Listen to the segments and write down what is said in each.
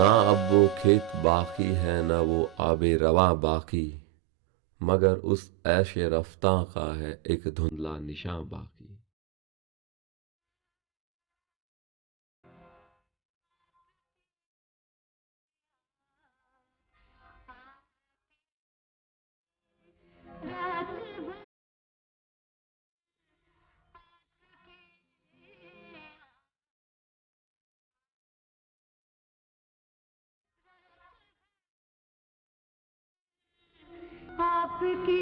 ना अब वो खेत बाकी है न वो आबे रवा बाकी, मगर उस ऐश रफ्ता का है एक धुंधला निशां बाकी। आपकी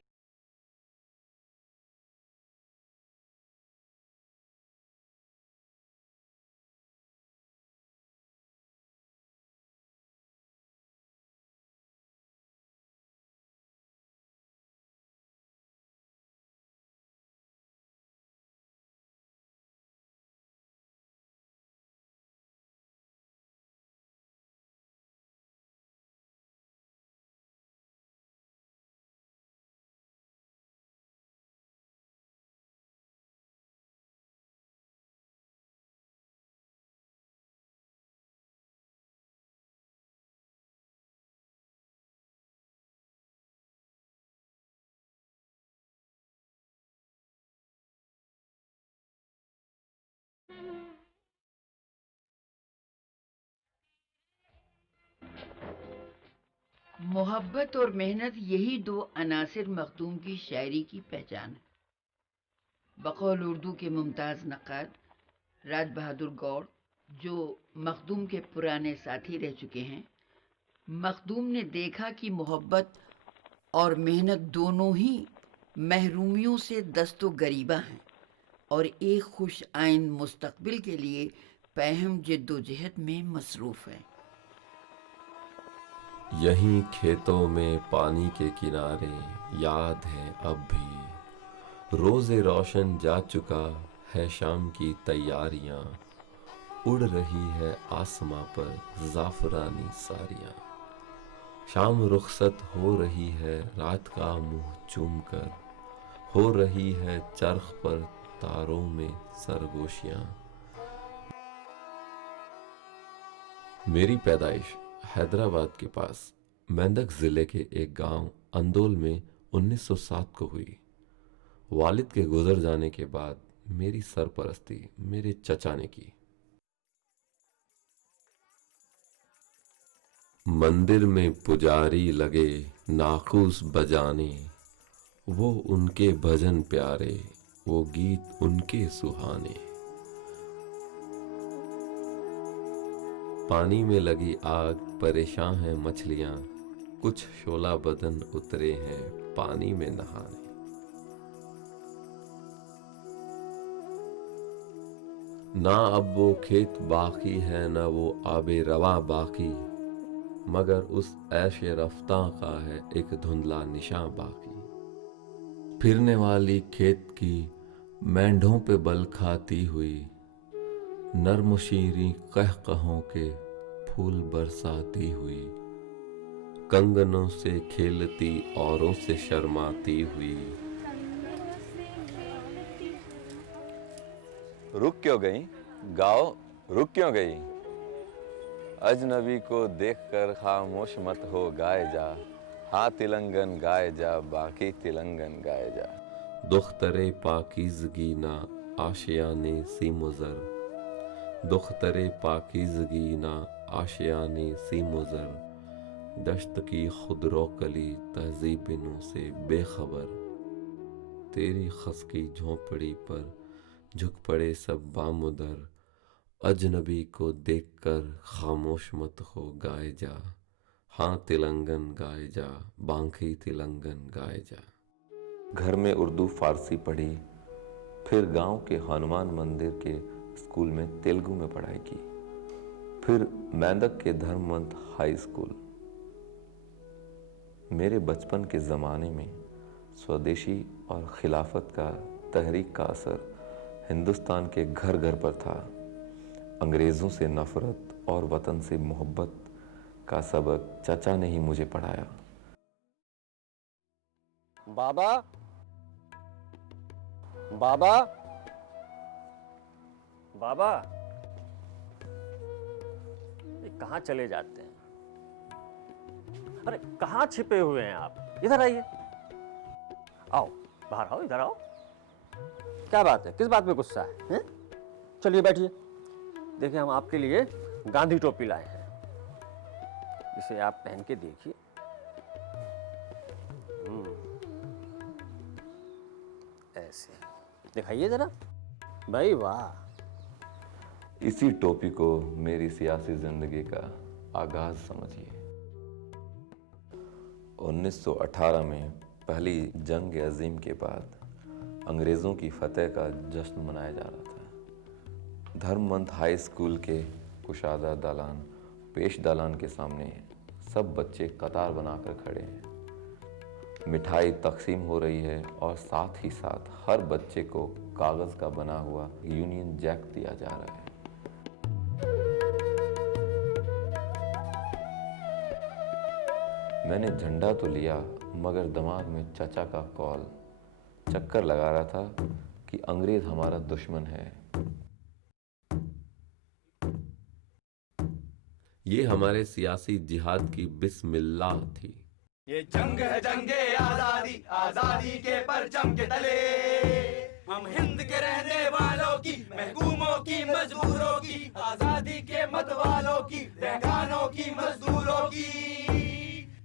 मोहब्बत और मेहनत यही दो अनासिर मखदूम की शायरी की पहचान है। बकौल उर्दू के मुमताज़ नक्काद राज बहादुर गौर, जो मखदूम के पुराने साथी रह चुके हैं, मखदूम ने देखा कि मोहब्बत और मेहनत दोनों ही महरूमियों से दस्तो गरीबा हैं और एक खुश आइन मुस्तकबिल के लिए पैहम जद्दोजहद में मसरूफ़ है। यहीं खेतों में पानी के किनारे याद है अब भी, रोज़े रोशन जा चुका है शाम की तैयारियां, उड़ रही है आसमां पर ज़ाफ़रानी सारियां। शाम रुखसत हो रही है रात का मुंह चूम कर, हो रही है चरख पर तारों में सरगोशियां। मेरी पैदाइश हैदराबाद के पास मेंढक ज़िले के एक गांव अंदोल में 1907 को हुई। वालिद के गुजर जाने के बाद मेरी सरपरस्ती मेरे चचा ने की। मंदिर में पुजारी लगे नाखूस बजाने, वो उनके भजन प्यारे, वो गीत उनके सुहाने। पानी में लगी आग परेशान है मछलियां, कुछ शोला बदन उतरे हैं पानी में नहाने। ना अब वो खेत बाकी है न वो आबे रवा बाकी, मगर उस ऐश रफ्ता का है एक धुंधला निशां बाकी। फिरने वाली खेत की मेंढों पे बल खाती हुई, नर्म शीरी कहकहों के फूल बरसाती हुई, कंगनों से खेलती औरों से शर्माती हुई। रुक क्यों गई गाओ, रुक क्यों गई? अजनबी को देखकर खामोश मत हो, गाए जा। हाँ तिलंगन गाए जा, बाकी तिलंगन गाए जा। दुख्तरे पाकीज़गी ना आशियाने सी मुज़र, दुख्तरे पाकीज़गी ना आशियाने सी मुज़र, दश्त की खुदरो कली तहज़ीबिनों से बेखबर। तेरी खस की झोंपड़ी पर झुक पड़े सब बामुदर, अजनबी को देखकर खामोश मत हो, गाए जा। हाँ तिलंगन गाए जा, बांकी तिलंगन गाए जा। घर में उर्दू फारसी पढ़ी, फिर गांव के हनुमान मंदिर के स्कूल में तेलुगु में पढ़ाई की, फिर मेंढक के धर्मवंत हाई स्कूल। मेरे बचपन के ज़माने में स्वदेशी और खिलाफत का तहरीक का असर हिंदुस्तान के घर घर पर था। अंग्रेज़ों से नफ़रत और वतन से मोहब्बत का सबक चचा ने ही मुझे पढ़ाया। बाबा, बाबा, बाबा, ये कहाँ चले जाते हैं? अरे कहाँ छिपे हुए हैं आप? इधर आइए, आओ बाहर आओ, इधर आओ। क्या बात है, किस बात में गुस्सा है? चलिए बैठिए। देखिए हम आपके लिए गांधी टोपी लाए हैं, इसे आप पहन के देखिए। ऐसे दिखाइए जरा, भाई वाह। इसी टोपी को मेरी सियासी जिंदगी का आगाज समझिए। 1918 में पहली जंग अजीम के बाद अंग्रेज़ों की फतेह का जश्न मनाया जा रहा था। धर्मवंत हाई स्कूल के कुशादा दालान, पेश दालान के सामने सब बच्चे कतार बनाकर खड़े हैं। मिठाई तकसीम हो रही है और साथ ही साथ हर बच्चे को कागज़ का बना हुआ यूनियन जैक दिया जा रहा है। मैंने झंडा तो लिया, मगर दिमाग में चाचा का कॉल चक्कर लगा रहा था कि अंग्रेज हमारा दुश्मन है। ये हमारे सियासी जिहाद की बिस्मिल्लाह थी। ये जंग है जंगे आजादी, आजादी के परचम के तले हम हिंद के रहने वालों की, महकूमों की, मजबूरों की, आजादी के मत वालों की, रहगानों की, मजदूरों की।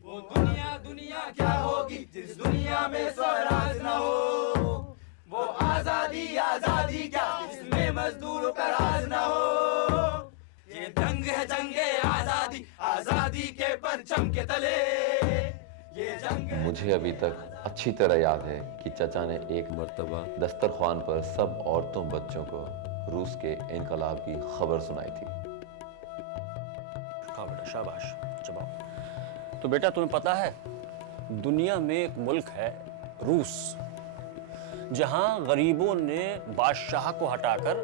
वो दुनिया दुनिया क्या होगी जिस दुनिया में स्वराज न हो? वो आजादी आजादी क्या जिसमें मजदूरों का राज न हो? ये जंग है जंगे आजादी, आजादी के परचम के तले। ये जंग है। मुझे अभी तक अच्छी तरह याद है कि चाचा ने एक मर्तबा दस्तरख्वान पर सब औरतों बच्चों को रूस के इनकलाब की खबर सुनाई थी। हाँ बेटा, शाबाश, चबाओ। तो बेटा तुम्हें पता है, दुनिया में एक मुल्क है रूस, जहां गरीबों ने बादशाह को हटाकर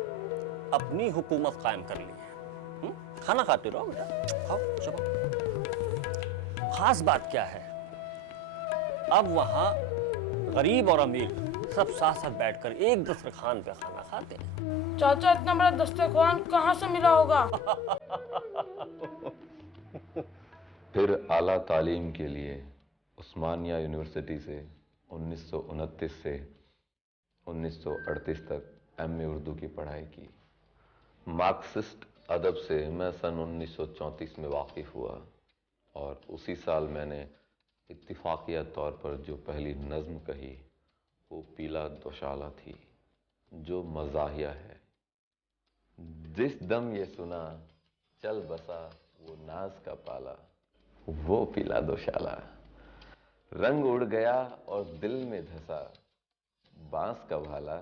अपनी हुकूमत कायम कर ली है। खाना खाते रहो बेटा, खाओ चबाओ। खास बात क्या है, अब वहां गरीब और अमीर सब साथ साथ बैठकर एक दस्तरखान पे खाना खाते हैं। चाचा इतना बड़ा दस्तरखान कहाँ से मिला होगा? फिर आला तालीम के लिए उस्मानिया यूनिवर्सिटी से 1929 से 1938 तक एमए उर्दू की पढ़ाई की। मार्क्सिस्ट अदब से मैं सन 1934 में वाकिफ हुआ और उसी साल मैंने इत्तिफाकिया तौर पर जो पहली नज़्म कही वो पीला दोशाला थी, जो मज़ाहिया है। जिस दम ये सुना चल बसा वो नाज का पाला, वो पीला दोशाला। रंग उड़ गया और दिल में धसा, बांस का भाला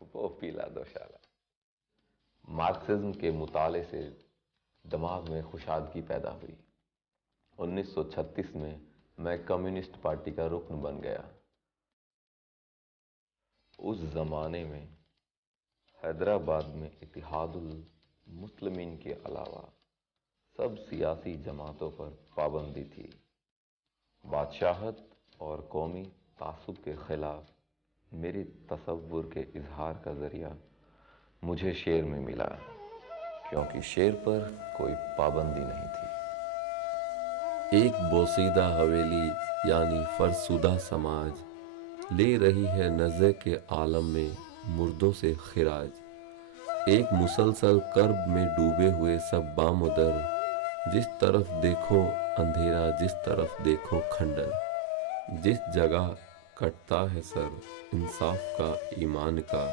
वो पीला दोशाला। मार्क्सिज्म के मुताले से दिमाग में खुशादगी पैदा हुई। 1936 में मैं कम्युनिस्ट पार्टी का रुकन बन गया। उस जमाने में हैदराबाद में इत्तेहादुल मुस्लिमीन के अलावा सब सियासी जमातों पर पाबंदी थी। बादशाहत और कौमी तासुब के खिलाफ मेरी तसव्वुर के इजहार का जरिया मुझे शेर में मिला, क्योंकि शेर पर कोई पाबंदी नहीं थी। एक बोसीदा हवेली यानी फरसुदा समाज ले रही है नज़र के आलम में मुर्दों से खिराज। एक मुसलसल कर्ब में डूबे हुए सब बामुदर, जिस तरफ देखो अंधेरा, जिस तरफ देखो खंडर। जिस जगह कटता है सर इंसाफ का, ईमान का,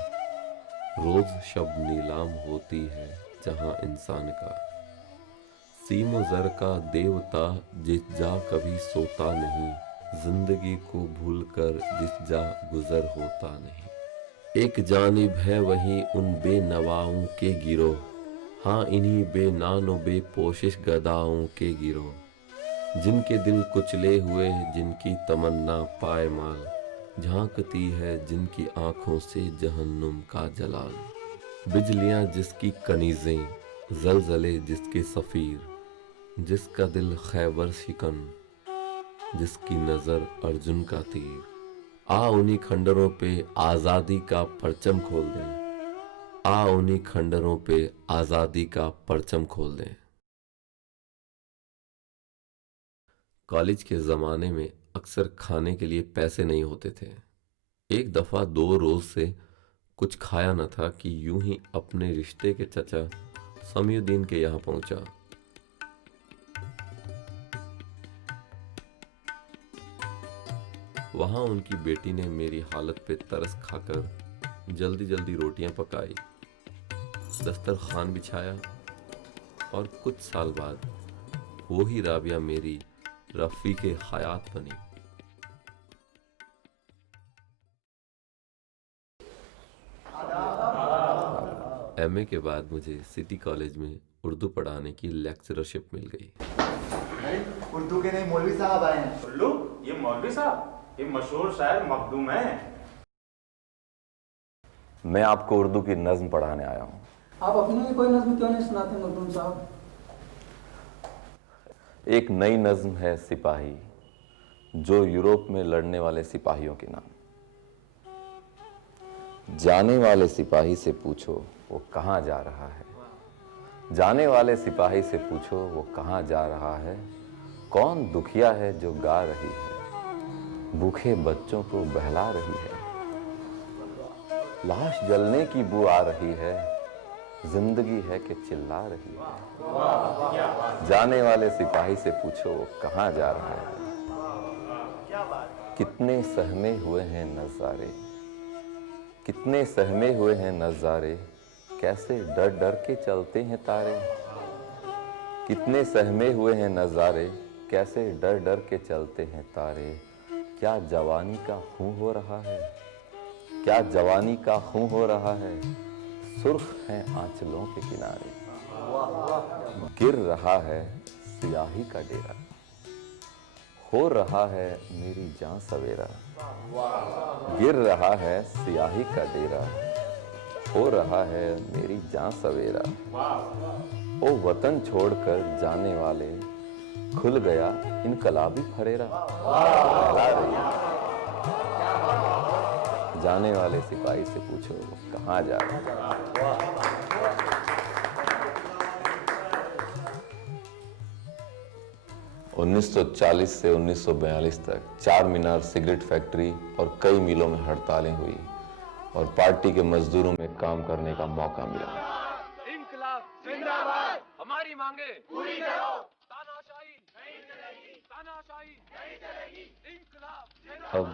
रोज शब नीलाम होती है जहां इंसान का। सीमो ज़र का देवता जिस जा कभी सोता नहीं, जिंदगी को भूलकर जिस जा गुजर होता नहीं। एक जानिब है वहीं उन बेनवाओं के गिरोह, हाँ इन्हीं बेनानो बेपोशिश गदाओं के गिरोह। जिनके दिल कुचले हुए, जिनकी तमन्ना पायमाल, झांकती है जिनकी आंखों से जहन्नुम का जलाल। बिजलियां जिसकी कनीजें, जलजले जिसके सफ़ीर, जिसका दिल खैबर शिकन, जिसकी नज़र अर्जुन का तीर। आ उन्हीं खंडरों पे आज़ादी का परचम खोल दें, आ उन्हीं खंडरों पे आज़ादी का परचम खोल दें। कॉलेज के ज़माने में अक्सर खाने के लिए पैसे नहीं होते थे। एक दफ़ा 2 रोज़ से कुछ खाया न था कि यूं ही अपने रिश्ते के चचा समीउद्दीन के यहाँ पहुंचा। वहाँ उनकी बेटी ने मेरी हालत पे तरस खाकर जल्दी जल्दी रोटियां पकाई, दस्तरखान बिछाया और कुछ साल बाद वही राबिया मेरी रफ़ीक़े हयात बनी। एमए के बाद मुझे सिटी कॉलेज में उर्दू पढ़ाने की लेक्चरशिप मिल गई। उर्दू के नए मौलवी साहब आए हैं। उल्लू, ये मौलवी साहब, ये मशहूर शायर मखदूम हैं। मैं आपको उर्दू की नज़्म पढ़ाने आया हूँ। आप अपनी भी कोई नज़्म क्यों नहीं सुनाते मखदूम साहब? एक नई नज़्म है सिपाही, जो यूरोप में लड़ने वाले सिपाहियों के नाम। जाने वाले सिपाही से पूछो वो कहाँ जा रहा है, जाने वाले सिपाही से पूछो वो कहाँ जा रहा है। कौन दुखिया है जो गा रही है, भूखे बच्चों को बहला रही है। लाश जलने की बू आ रही है, जिंदगी है कि चिल्ला रही है। जाने वाले सिपाही से पूछो वो कहाँ जा रहा है। कितने सहमे हुए हैं नज़ारे, कितने सहमे हुए हैं नज़ारे, कैसे डर डर के चलते हैं तारे। कितने सहमे हुए हैं नज़ारे, कैसे डर डर के चलते हैं तारे। क्या जवानी का खून हो रहा है, क्या जवानी का खून हो रहा है। सुर्ख हैं आंचलों के किनारे, गिर रहा है सियाही का डेरा। हो रहा है मेरी जान सवेरा, गिर रहा है सियाही का डेरा। हो रहा है मेरी जान सवेरा। ओ वतन छोड़कर जाने वाले, खुल गया इनकलाबी फरेरा। लहरा रही है। जाने वाले सिपाही से पूछो वो कहाँ जा रहा है। 1940 से 1942 तक 4 मीनार सिगरेट फैक्ट्री और कई मिलों में हड़तालें हुई और पार्टी के मजदूरों में काम करने का मौका मिला। इंकलाब जिंदाबाद, हमारी मांगे पूरी करो, तानाशाही नहीं चलेगी, तानाशाही नहीं चलेगी, इंकलाब। अब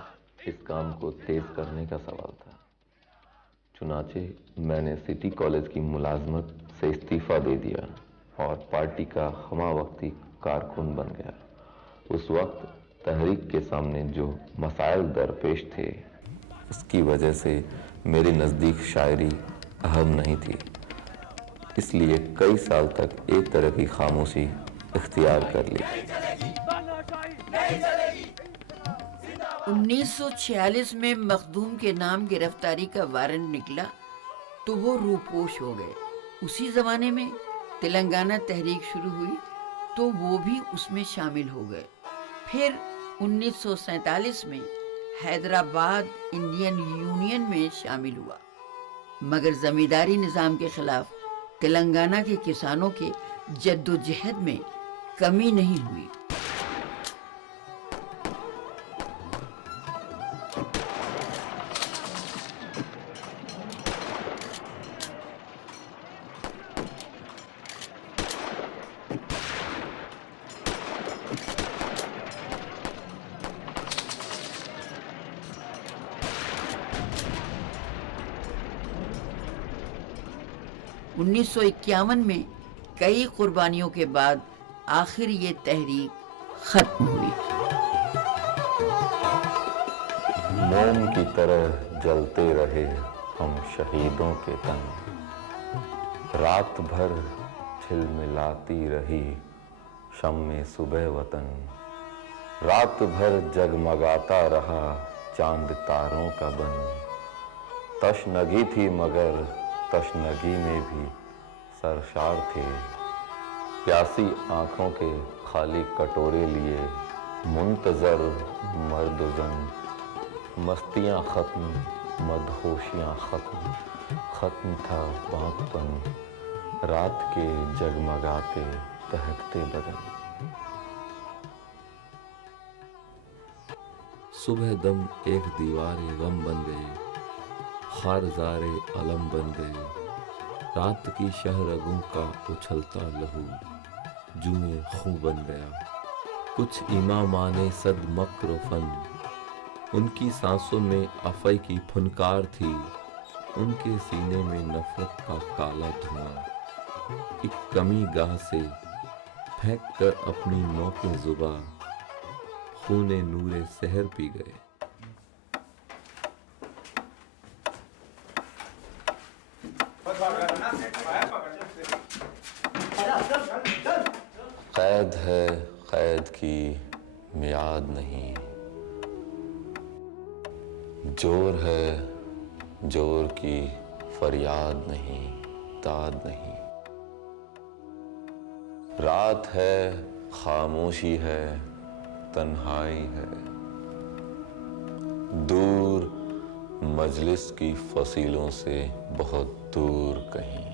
इस काम को तेज करने का सवाल था। चुनाचे मैंने सिटी कॉलेज की मुलाजमत से इस्तीफा दे दिया और पार्टी का हमावक्ती कारकुन बन गया। उस वक्त तहरीक के सामने जो मसाइल दरपेश थे, उसकी वजह से मेरे नज़दीक शायरी अहम नहीं थी। इसलिए कई साल तक एक तरह की खामोशी इख्तियार कर ली। 1946 में मखदूम के नाम गिरफ्तारी का वारंट निकला तो वो रूपोश हो गए। उसी ज़माने में तेलंगाना तहरीक शुरू हुई तो वो भी उसमें शामिल हो गए। फिर 1947 में हैदराबाद इंडियन यूनियन में शामिल हुआ, मगर जमींदारी निज़ाम के खिलाफ तेलंगाना के किसानों के जद्दोजहद में कमी नहीं हुई। उन्नीस 1951 में कई कुर्बानियों के बाद आखिर ये तहरीक खत्म हुई। मोम की तरह जलते रहे हम शहीदों के तन, रात भर झिलमिलाती रही शम्मे सुबह वतन। रात भर जगमगाता रहा चांद तारों का बन। तशनगी थी मगर तशनगी में भी सरशार थे। प्यासी आंखों के खाली कटोरे लिए मुंतजर मर्द-ओ-जन। मस्तियाँ खत्म, मदहोशियाँ खत्म, खत्म था बांकपन, रात के जगमगाते दहकते बदन। सुबह दम एक दीवारे गम बन गए, खारजारे अलम बन गए। रात की शहरगों का उछलता लहू जुए खूं बन गया। कुछ इमामाने सद मक्र फन, उनकी सांसों में अफई की फुनकार थी, उनके सीने में नफरत का काला धुआं। एक कमी गाह से फेंक कर अपनी नोके जुबा, खूने नूरे सहर पी गए। कैद है कैद की मियाद नहीं, जोर है जोर की फरियाद नहीं, दाद नहीं। रात है खामोशी है तन्हाई है, दूर मजलिस की फसीलों से बहुत दूर कहीं।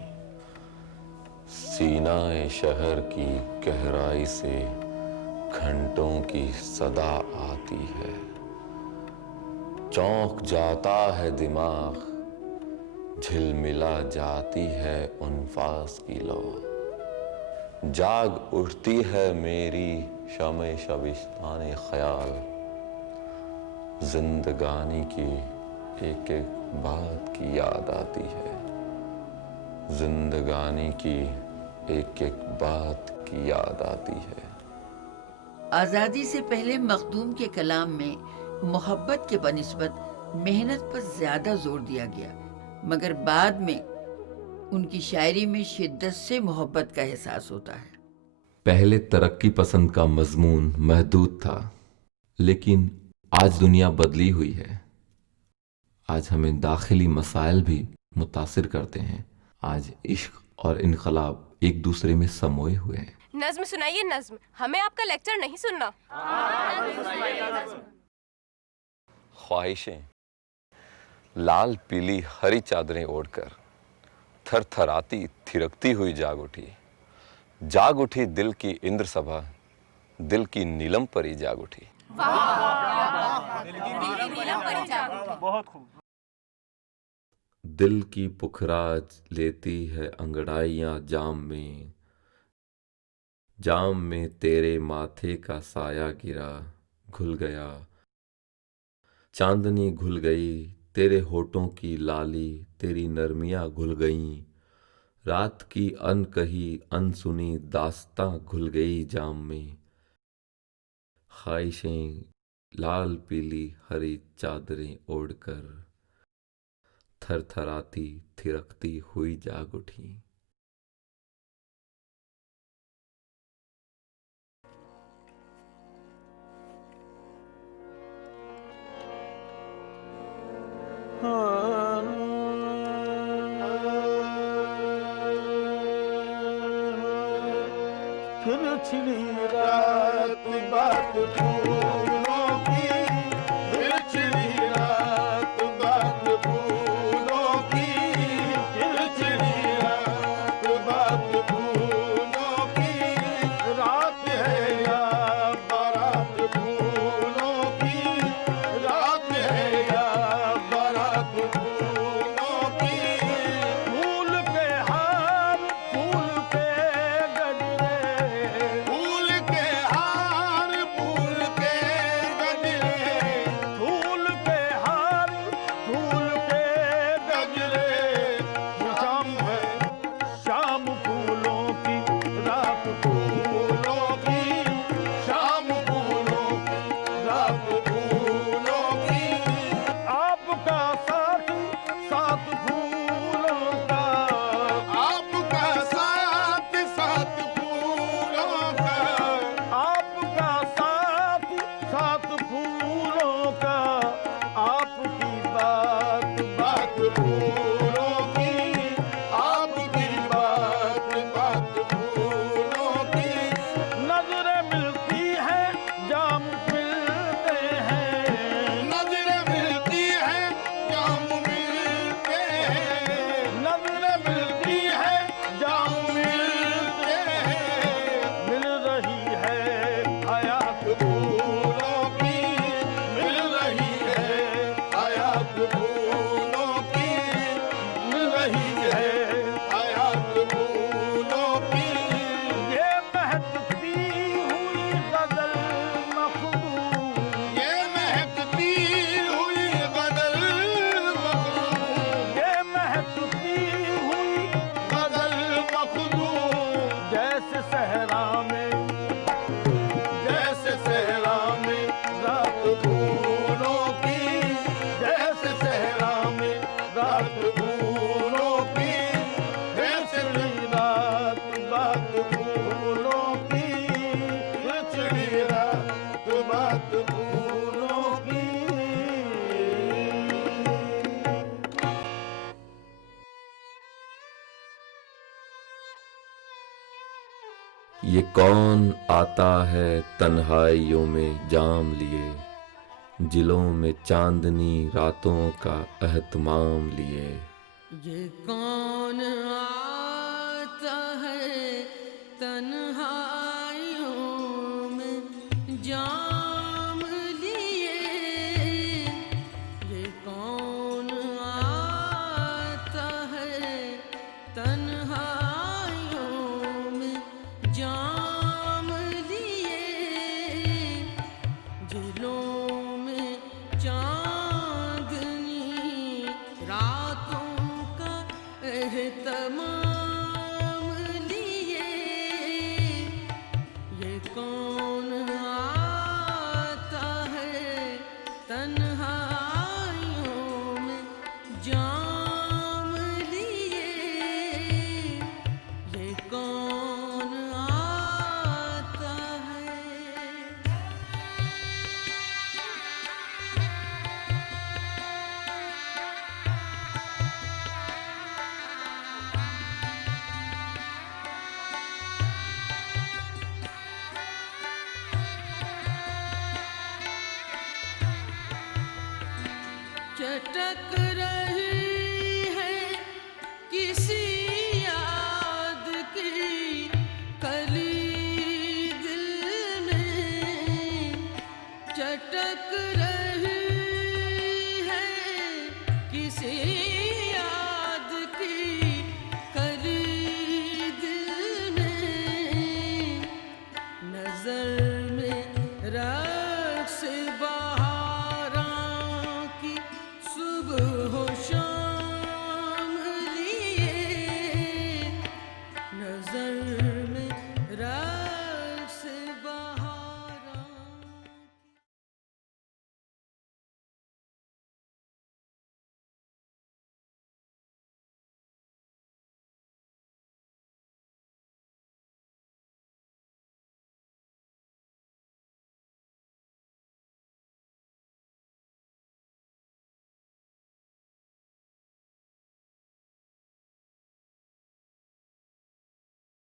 सीनाए शहर की गहराई से घंटों की सदा आती है। चौंक जाता है दिमाग, झिलमिला जाती है उन्फास की लौ। जाग उठती है मेरी शमे शबिस्ताने ख्याल, जिंदगानी की एक एक बात की याद आती है। जिंदगानी की एक एक बात की याद आती है। आज़ादी से पहले मखदूम के कलाम में मोहब्बत के बनिस्बत मेहनत पर ज्यादा जोर दिया गया, मगर बाद में उनकी शायरी में शिद्दत से मोहब्बत का एहसास होता है। पहले तरक्की पसंद का मजमून महदूद था, लेकिन आज दुनिया बदली हुई है। आज हमें दाखिली मसाइल भी मुतासिर करते हैं। आज इश्क और इनकलाब एक दूसरे में समोए हुए हैं। नज्म सुनाइए नज्म, हमें आपका लेक्चर नहीं सुनना। ख्वाहिशें लाल पीली हरी चादरें ओढ़कर थरथराती थिरकती हुई जाग उठी दिल की इंद्र सभा, दिल की नीलम परी जाग उठी। बहुत खूब। दिल की पुखराज लेती है अंगड़ाइयां जाम में तेरे माथे का साया गिरा, घुल गया। चांदनी घुल गई, तेरे होठों की लाली, तेरी नरमियां घुल गईं। रात की अनकही अनसुनी दास्तां घुल गई जाम में। ख्वाहिशें लाल पीली हरी चादरें ओढ़कर थरथराती थिरकती हुई जाग उठी। फिर छिड़ी रात बात फूलों की, फिर छिड़ी रात बात फूलों की, फिर छिड़ी रात बात फूलों की। रात है या बारात फूलों की, रात है या बारात फूलों की। फूल के हार फूल के गजरे, फूल के हार फूल के गजरे, फूल के हार फूल के गजरे। शाम है शाम फूलों की, रात फूलों की, शाम फूलों की, रात फूलों की। आपका साथ साथ फूलों का, आपका साथ साथ फूलों का, आपका साथ साथ फूलों का। आपकी बात बात फूलों की, आपकी बात बात फूलों की। नजरें मिलती है जाम मिलते हैं, नजरें मिलती है जाम मिलते हैं, नजरें मिलती है जाम मिलते हैं। मिल रही है हयात फूलों की, मिल ये कौन आता है तन्हाइयों में जाम लिए, जिलों में चांदनी रातों का एहतमाम लिए। ये कौन आता है तन्हाइयों में जाम लिए, ये कौन आता है तन्हाइयों में जाम लिए, जिलों में चांदनी रातों का एहतमाम लिए। ये कौन आता है तन्हाइयों में जाम लिए, ये कौन आता है। चटक रही